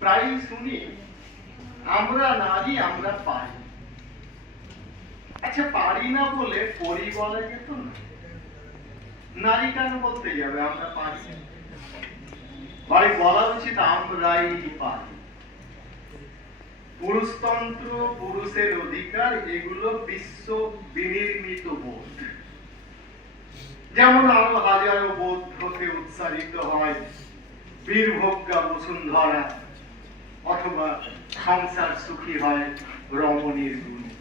প্রায় শুনি আমরা নারী আমরা পারি। আচ্ছা, পারি না বলে পরি বলা যেত না? নারী কেন বলতে যাবে আমরা পারি? ভাই বলা উচিত আমরাই পারি। পুরুষতন্ত্র, পুরুষের অধিকার, এগুলো বিশ্ব বিনির্মিত বোধ। যেমন আরো হাজারো বোধ হতে উৎসারিত হয় বীরভোগ্যা বসুন্ধরা, অথবা সংসার সুখী হয় রমণীর গুণে,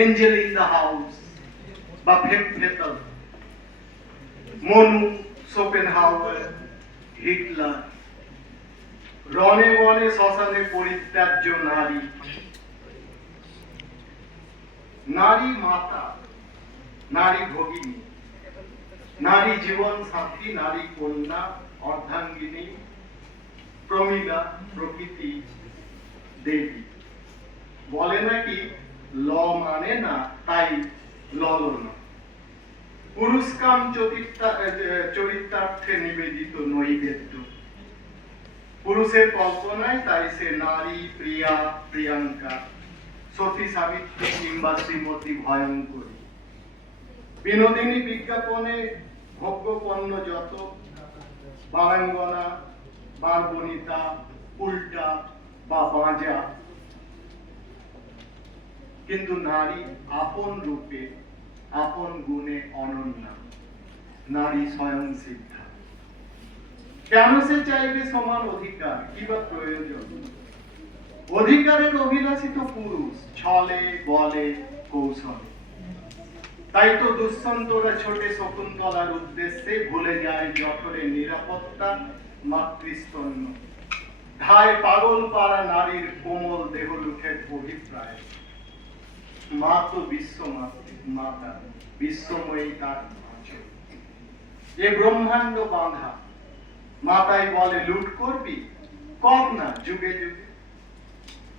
এঞ্জেল ইন দ্য হাউস বা ফেফেতল, মনু, শোপেনহাউয়ার, হিটলার, রণে বনে শ্মশানে পরিত্যাজ্য নারী, নারী মাতা, নারী ভগিনী, নারী জীবন সাথী, নারী কন্যা, অর্ধাঙ্গিনী, প্রমীলা, প্রকৃতি, দেবী। বলে নাকি ল মানে না তাই ললন, পুরুষকাম চরিতার্থে নিবেদিত নৈবেদ্য। পুরুষের কল্পনায় তাই সে নারী, প্রিয়া, প্রিয়াঙ্কা, সতী সাবিত্রী কিংবা শ্রীমতী ভয়ঙ্করী। বিনোদিনী বিজ্ঞাপনে ভোগ্যপণ্য যত, বারাঙ্গনা, বারবনিতা, উল্টা বা বাঁজা, কিন্তু নারী আপন রূপে, আপন গুণে অনন্যা, নারী স্বয়ং সিদ্ধা। কেন সে চাইবে সমান অধিকার? কি বা প্রয়োজন? অধিকারের অভিলাষিত পুরুষ ছলে বলে কৌশলে। তাই তো দুঃসন্তরা ছোটে শকুন্তলার উদ্দেশ্যে, ভুলে যায় জঠরের নিরাপত্তা, মাতৃস্তন্য। ধায় পাগল পাড়া নারীর কোমল দেহলুঠের অভিপ্রায়। মা তো বিশ্ব মাতা, বিশ্বময়ী তার আঁচল। এ ব্রহ্মাণ্ড বাঁধা, মাতাই বলে লুট করবি, কর না যুগে যুগে।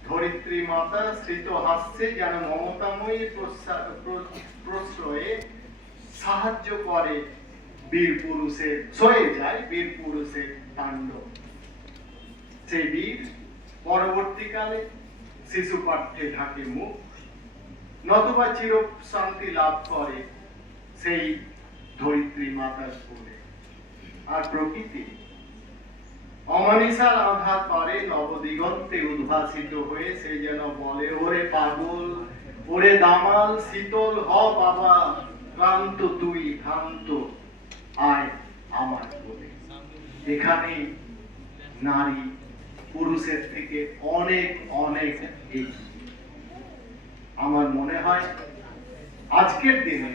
ধরিত্রী মাতা স্মৃত হাস্যে যেন মমতাময়ী প্রশ্রয়ে সাহায্য করে বীর পুরুষের, সয়ে যায় বীর পুরুষের তাণ্ডব। সেই বীর পরবর্তীকালে শিশু পাঠ্যে ঢাকে মুখ, নতুবা চির শান্তি লাভ করে সেই ধরিত্রী মাতার কোলে। আর প্রকৃতি অমানিসার আধার পারে নবদিগন্তে উদ্ভাসিত হয়ে সে যেন বলে, ওরে পাগল, ওরে দামাল, শীতল হ বাবা, ক্লান্ত তুই ভ্রান্ত, আয় আমার কোলে। এখানে নারী পুরুষের থেকে অনেক অনেক এগিয়ে। আমার মনে হয় আজকের দিনে